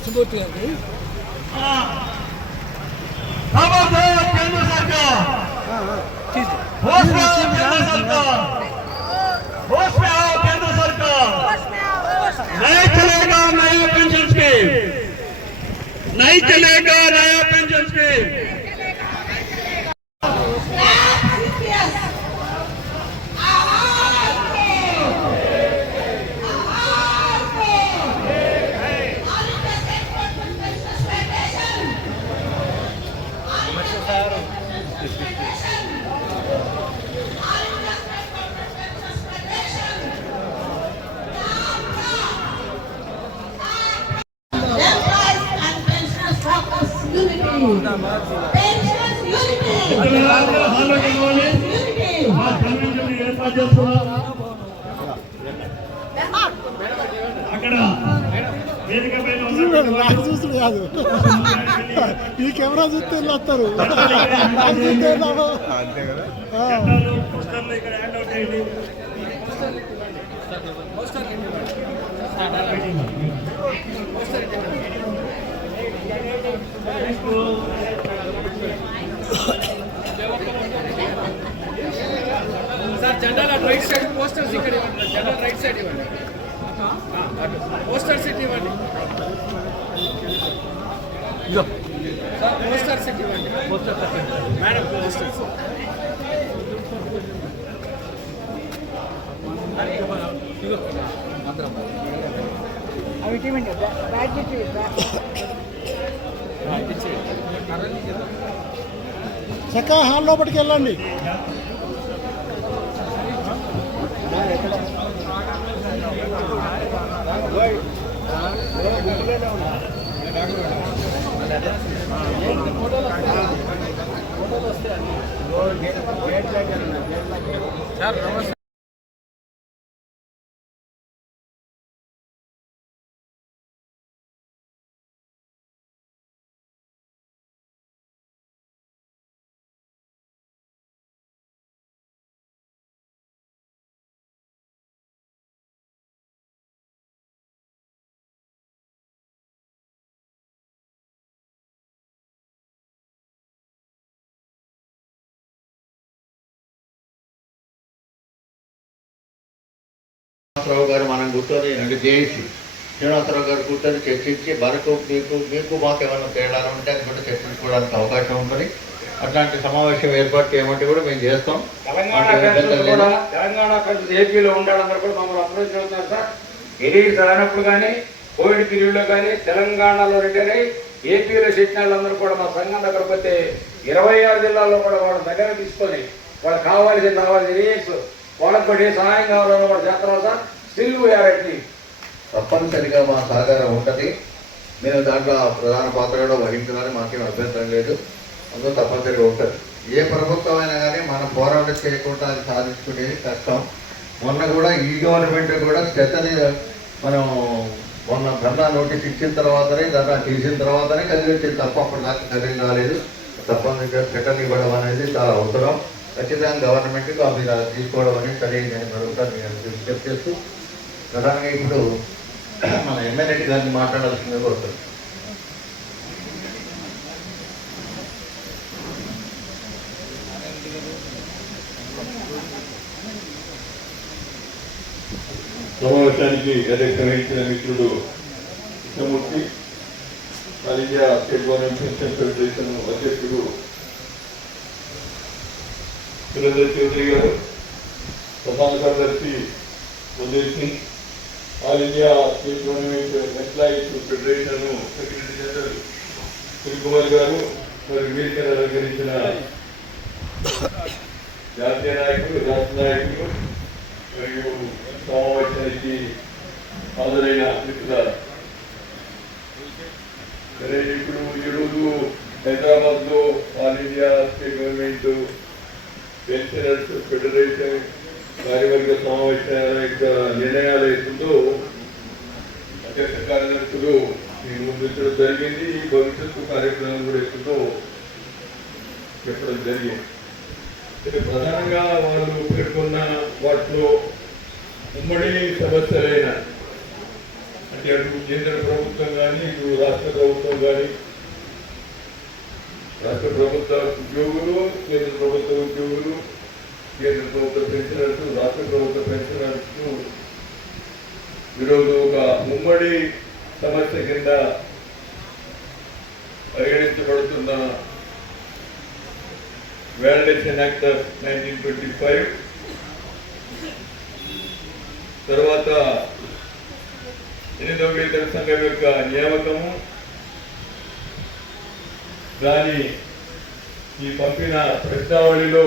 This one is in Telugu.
కృష్ణమూర్తి గారికి केंद्र सरकार होश में आओ केंद्र सरकार, होश में आओ केंद्र सरकार। नहीं चलेगा नया पेंशन स्कीम, नहीं चलेगा नया पेंशन स्कीम। అక్కడ నాకు చూసుడు కాదు, ఈ కెమెరా చూస్తే వస్తారు అంతే కదా. సార్ జెండాల రైట్ సైడ్ పోస్టర్స్ ఇక్కడ ఇవ్వండి, జెండాల రైట్ సైడ్ ఇవ్వండి, పోస్టర్స్ ఇటు ఇవ్వండి సార్, పోస్టర్స్ ఇటు ఇవ్వండి మేడం, పోస్టర్స్ అవి ఇవ్వండి, బ్యాగ్ చక్కగా హాల్ లోపలికి వెళ్ళండి. సార్ నమస్తే. శ్రీనివాసరావు గారు మనం కూర్చొని అంటే జేఏసీ శ్రీనివాసరావు గారు కూర్చొని చర్చించి మనకు మీకు మాకు ఏమైనా తేడాలు ఉంటే అది కూడా చర్చించుకోవడానికి అవకాశం ఉంటుంది. అట్లాంటి సమావేశం ఏర్పాటు చేయమంటే కూడా మేము చేస్తాం. తెలంగాణ ఏపీలో ఉండాలన్నారు కూడా మమ్మల్ని అప్రోచ్ అవుతున్నారు సార్. ఎలీడ్స్ రానప్పుడు కానీ కోవిడ్ పీరియడ్లో కానీ తెలంగాణలో రిటైర్ అయ్యి ఏపీలో చేసిన వాళ్ళందరూ కూడా మా సంఘం దగ్గరకు వస్తే 26 జిల్లాల్లో కూడా వాళ్ళ దగ్గర తీసుకొని వాళ్ళకి కావాల్సిన రీల్స్ వాళ్ళకి కూడా ఏ సహాయం కావాలన్నా కూడా చేస్తున్నారు సార్. స్టిల్ వీఆర్ఎట్ని తప్పనిసరిగా మా సహకారం ఉంటుంది. మేము దాంట్లో ప్రధాన పాత్ర కూడా వహించాలని మాకేం అభ్యంతరం లేదు. అందులో తప్పనిసరిగా ఉంటుంది. ఏ ప్రభుత్వం అయినా కానీ మనం పోరాటం చేయకుండా అది సాధించుకునేది కష్టం. మొన్న కూడా ఈ గవర్నమెంట్ కూడా శ్రద్ధని మనం మొన్న ధర్నా నోటీస్ ఇచ్చిన తర్వాతనే ధర్నా తీసిన తర్వాతనే కదిలించింది తప్ప అప్పటిదాకా కదిలి రాలేదు. తప్పనిసరిగా శ్రద్ధని ఇవ్వడం అనేది చాలా అవసరం. ఖచ్చితంగా గవర్నమెంట్కి అవి తీసుకోవడం అనేది సరైన ప్రభుత్వాన్ని నేను విజ్ఞప్తి చేస్తూ ప్రధానంగా ఇప్పుడు మన ఎమ్మెల్యే గారిని మాట్లాడాల్సిందిగా కోరుతుంది. సమావేశానికి అధ్యక్ష వహించిన మిత్రుడు Krishnamurthy, all India state government pension federation అధ్యక్షుడు సురేందర్ చౌదరి గారు, ప్రధాన కార్యదర్శి Uday Singh, all India state government employees federation secretary general Shivakumar గారు, మరి వేదికను అలంకరించిన జాతీయ నాయకులు, రాష్ట్ర నాయకులు మరియు సమావేశానికి హాజరైన మిత్రులారా, ఇప్పుడు ఈరోజు హైదరాబాద్లో all India state government pensioners federation కార్యవర్గ సమావేశాల యొక్క నిర్ణయాలు వేస్తుందో అధ్యక్ష కార్యదర్శులు ముందుంచడం జరిగింది. భవిష్యత్తు కార్యక్రమం కూడా వేస్తుందో చెప్పడం జరిగింది. ప్రధానంగా వాళ్ళు పేర్కొన్న వాటిలో ఉమ్మడి సమస్యలైన అంటే అటు కేంద్ర ప్రభుత్వం కానీ ఇటు రాష్ట్ర ప్రభుత్వం కానీ, రాష్ట్ర ప్రభుత్వ ఉద్యోగులు, కేంద్ర ప్రభుత్వ ఉద్యోగులు, కేంద్ర ప్రభుత్వ పెన్షనర్స్, రాష్ట్ర ప్రభుత్వ పెన్షనర్స్ ఈరోజు ఒక ఉమ్మడి సమస్య కింద పరిగణించబడుతున్న వాలిడేషన్ యాక్ట్ 1925 తర్వాత 8వ వేతన సంఘం యొక్క నియామకము, దాని ఈ పంపిన ప్రశ్నావళిలో